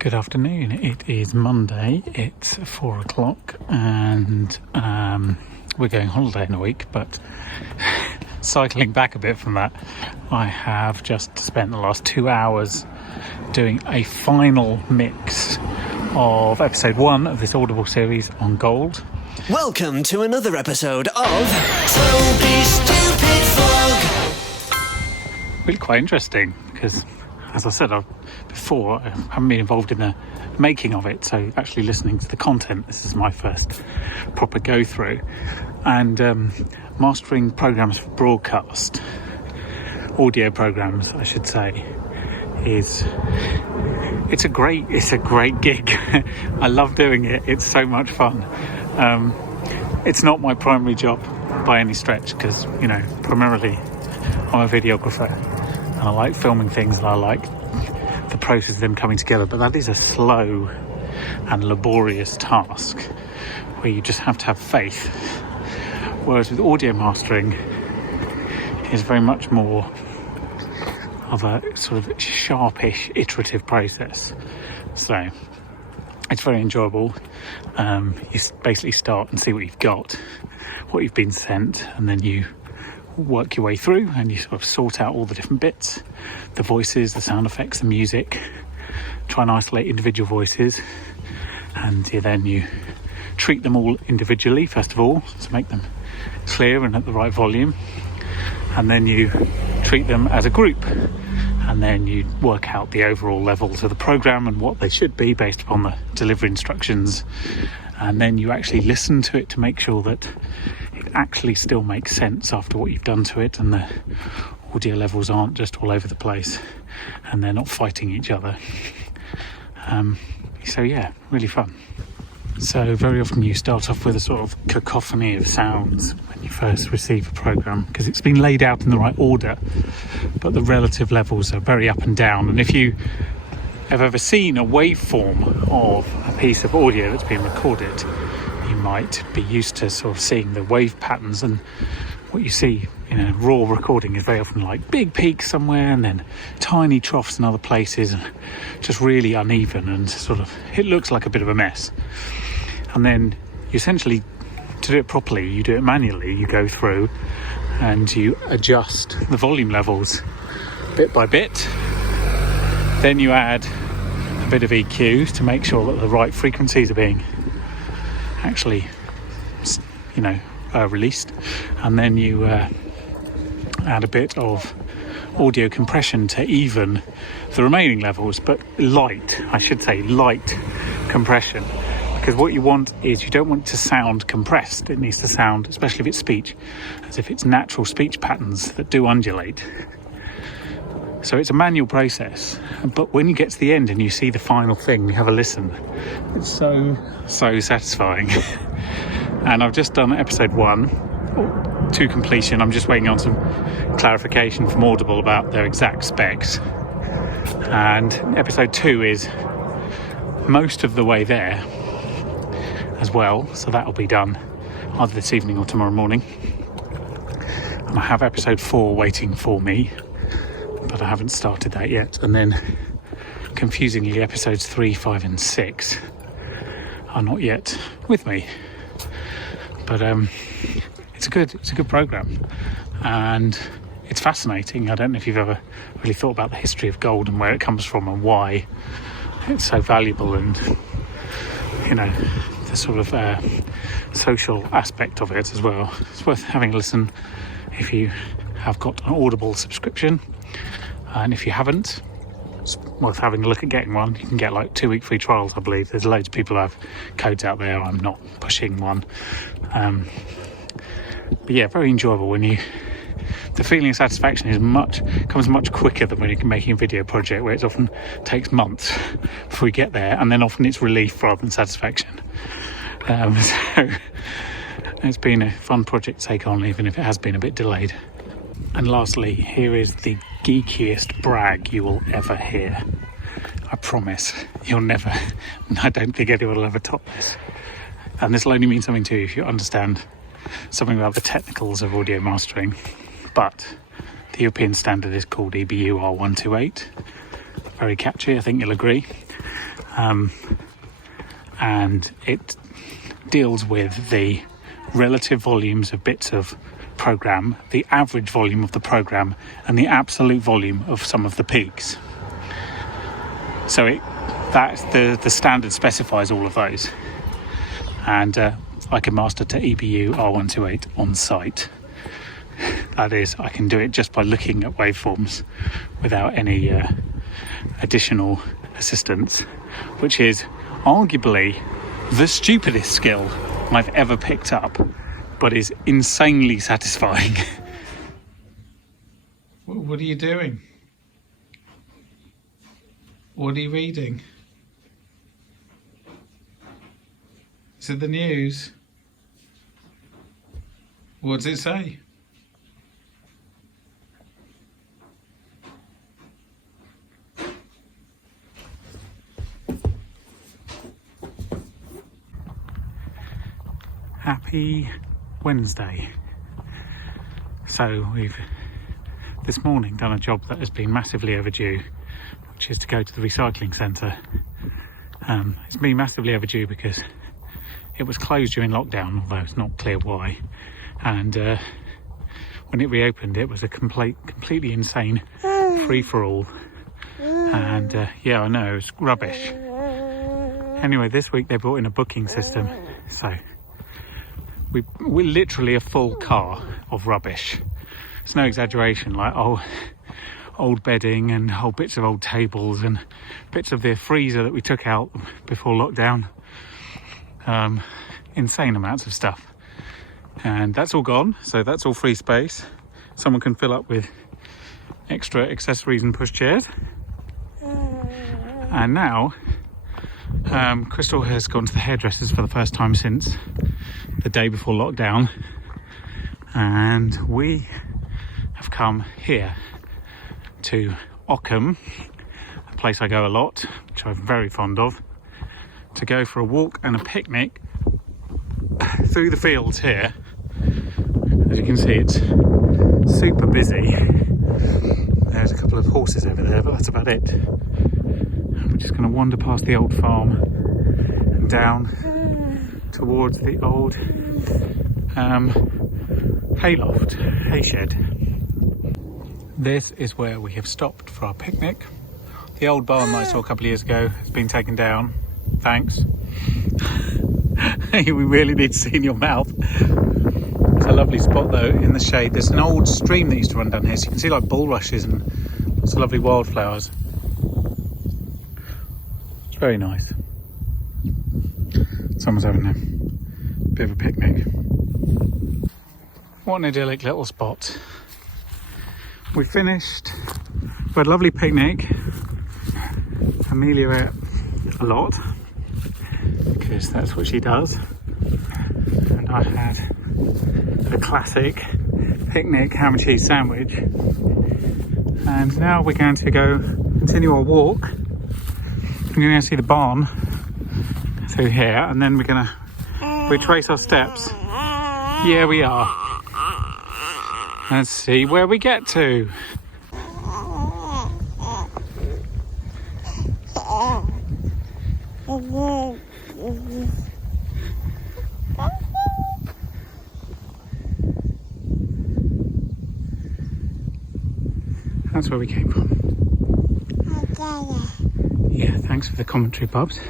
Good afternoon. It is Monday. It's 4 o'clock and we're going holiday in a week, but cycling back a bit from that, I have just spent the last 2 hours doing a final mix of episode 1 of this Audible series on Gold. Welcome to another episode of Toby Stupid Vlog. Really quite interesting because, as I said before, I haven't been involved in the making of it, so actually listening to the content, this is my first proper go through. And mastering programs for broadcast, audio programs I should say, it's a great gig. I love doing it. It's so much fun. It's not my primary job by any stretch because, you know, primarily I'm a videographer and I like filming things and I like the process of them coming together, but that is a slow and laborious task where you just have to have faith, whereas with audio mastering is very much more of a sort of sharpish iterative process. So it's very enjoyable. You basically start and see what you've got, what you've been sent, and then you work your way through and you sort of sort out all the different bits, the voices, the sound effects, the music, try and isolate individual voices, and then you treat them all individually first of all to make them clear and at the right volume, and then you treat them as a group, and then you work out the overall levels of the program and what they should be based upon the delivery instructions, and then you actually listen to it to make sure that it actually still makes sense after what you've done to it, and the audio levels aren't just all over the place and they're not fighting each other. So yeah, really fun. So very often you start off with a sort of cacophony of sounds when you first receive a program because it's been laid out in the right order, but the relative levels are very up and down. And if you have ever seen a waveform of a piece of audio that's been recorded, you might be used to sort of seeing the wave patterns, and what you see in a raw recording is very often like big peaks somewhere and then tiny troughs in other places, and just really uneven, and sort of it looks like a bit of a mess. And then you essentially, to do it properly, you do it manually. You go through and you adjust the volume levels bit by bit. Then you add a bit of EQ to make sure that the right frequencies are being actually, released. And then you add a bit of audio compression to even the remaining levels, but light compression. Because what you want is, you don't want it to sound compressed. It needs to sound, especially if it's speech, as if it's natural speech patterns that do undulate. So it's a manual process, but when you get to the end and you see the final thing, you have a listen, it's so satisfying. And I've just done episode 1 to completion. I'm just waiting on some clarification from Audible about their exact specs, and episode 2 is most of the way there as well, so that'll be done either this evening or tomorrow morning. And I have episode 4 waiting for me, but I haven't started that yet. And then confusingly episodes 3, 5 and 6 are not yet with me, but it's a good program and it's fascinating. I don't know if you've ever really thought about the history of gold and where it comes from and why it's so valuable, and the sort of social aspect of it as well. It's worth having a listen if you have got an Audible subscription, and if you haven't, it's worth having a look at getting one. You can get like 2-week free trials, I believe. There's loads of people who have codes out there. I'm not pushing one, but yeah, very enjoyable. The feeling of satisfaction comes much quicker than when you're making a video project, where it often takes months before you get there, and then often it's relief rather than satisfaction. So it's been a fun project to take on, even if it has been a bit delayed. And lastly, here is the geekiest brag you will ever hear. I promise I don't think anyone will ever top this. And this will only mean something to you if you understand something about the technicals of audio mastering. But the European standard is called EBU R128, very catchy, I think you'll agree. And it deals with the relative volumes of bits of program, the average volume of the program, and the absolute volume of some of the peaks. So that's the standard specifies all of those, and I can master to EBU R128 on site. That is, I can do it just by looking at waveforms without any additional assistance, which is arguably the stupidest skill I've ever picked up, but is insanely satisfying. What are you doing? What are you reading? Is it the news? What does it say? Happy Wednesday. So we've this morning done a job that has been massively overdue, which is to go to the recycling centre. It's been massively overdue because it was closed during lockdown, although it's not clear why, and when it reopened it was a completely insane free-for-all, and yeah, I know, it was rubbish. Anyway, this week they brought in a booking system, so we're literally a full car of rubbish. It's no exaggeration, like old bedding and whole bits of old tables and bits of the freezer that we took out before lockdown. Insane amounts of stuff, and that's all gone, so that's all free space. Someone can fill up with extra accessories and pushchairs. And now Crystal has gone to the hairdressers for the first time since the day before lockdown, and we have come here to Ockham, a place I go a lot, which I'm very fond of, to go for a walk and a picnic through the fields here. As you can see, it's super busy. There's a couple of horses over there, but that's about it. We're just going to wander past the old farm and down towards the old hay shed. This is where we have stopped for our picnic. The old barn that I saw a couple of years ago has been taken down. Thanks. We really need to see in your mouth. It's a lovely spot though, in the shade. There's an old stream that used to run down here, so you can see like bulrushes and lots of lovely wildflowers. It's very nice. Someone's having a bit of a picnic. What an idyllic little spot. We finished, we had a lovely picnic. Amelia ate a lot, because that's what she does. And I had a classic picnic ham and cheese sandwich. And now we're going to go continue our walk. We're going to see the barn through here, and then we're going to retrace our steps. Yeah, we are. Let's see where we get to. That's where we came from. Yeah, thanks for the commentary, Bubs.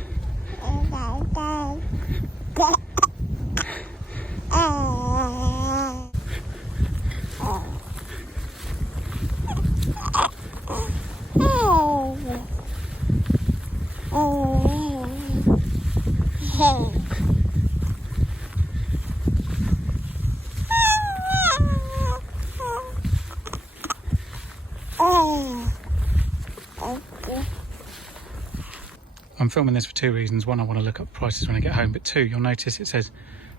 I'm filming this for two reasons. One, I want to look up prices when I get home, but two, you'll notice it says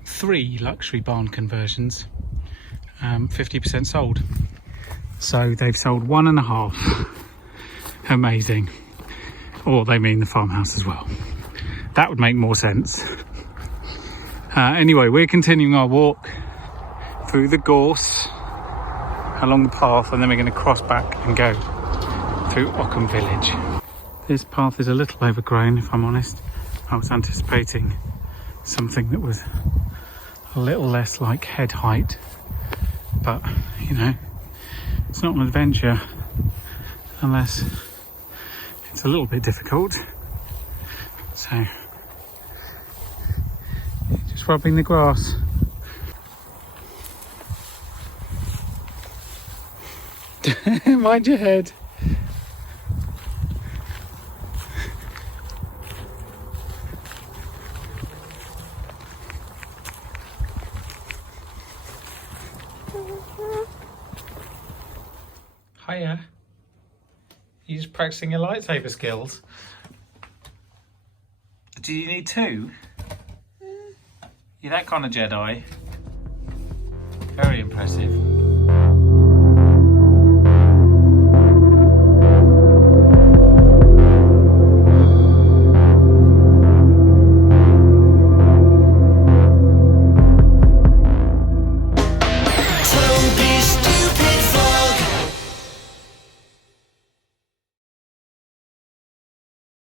3 luxury barn conversions, 50% sold. So they've sold 1.5. Amazing. Or they mean the farmhouse as well. That would make more sense. Anyway, we're continuing our walk through the gorse along the path, and then we're going to cross back and go through Ockham village. This path is a little overgrown, if I'm honest. I was anticipating something that was a little less like head height, but you know, it's not an adventure unless it's a little bit difficult. So, just rubbing the grass. Mind your head. Hiya. You just practicing your lightsaber skills? Do you need two? You're that kind of Jedi. Very impressive.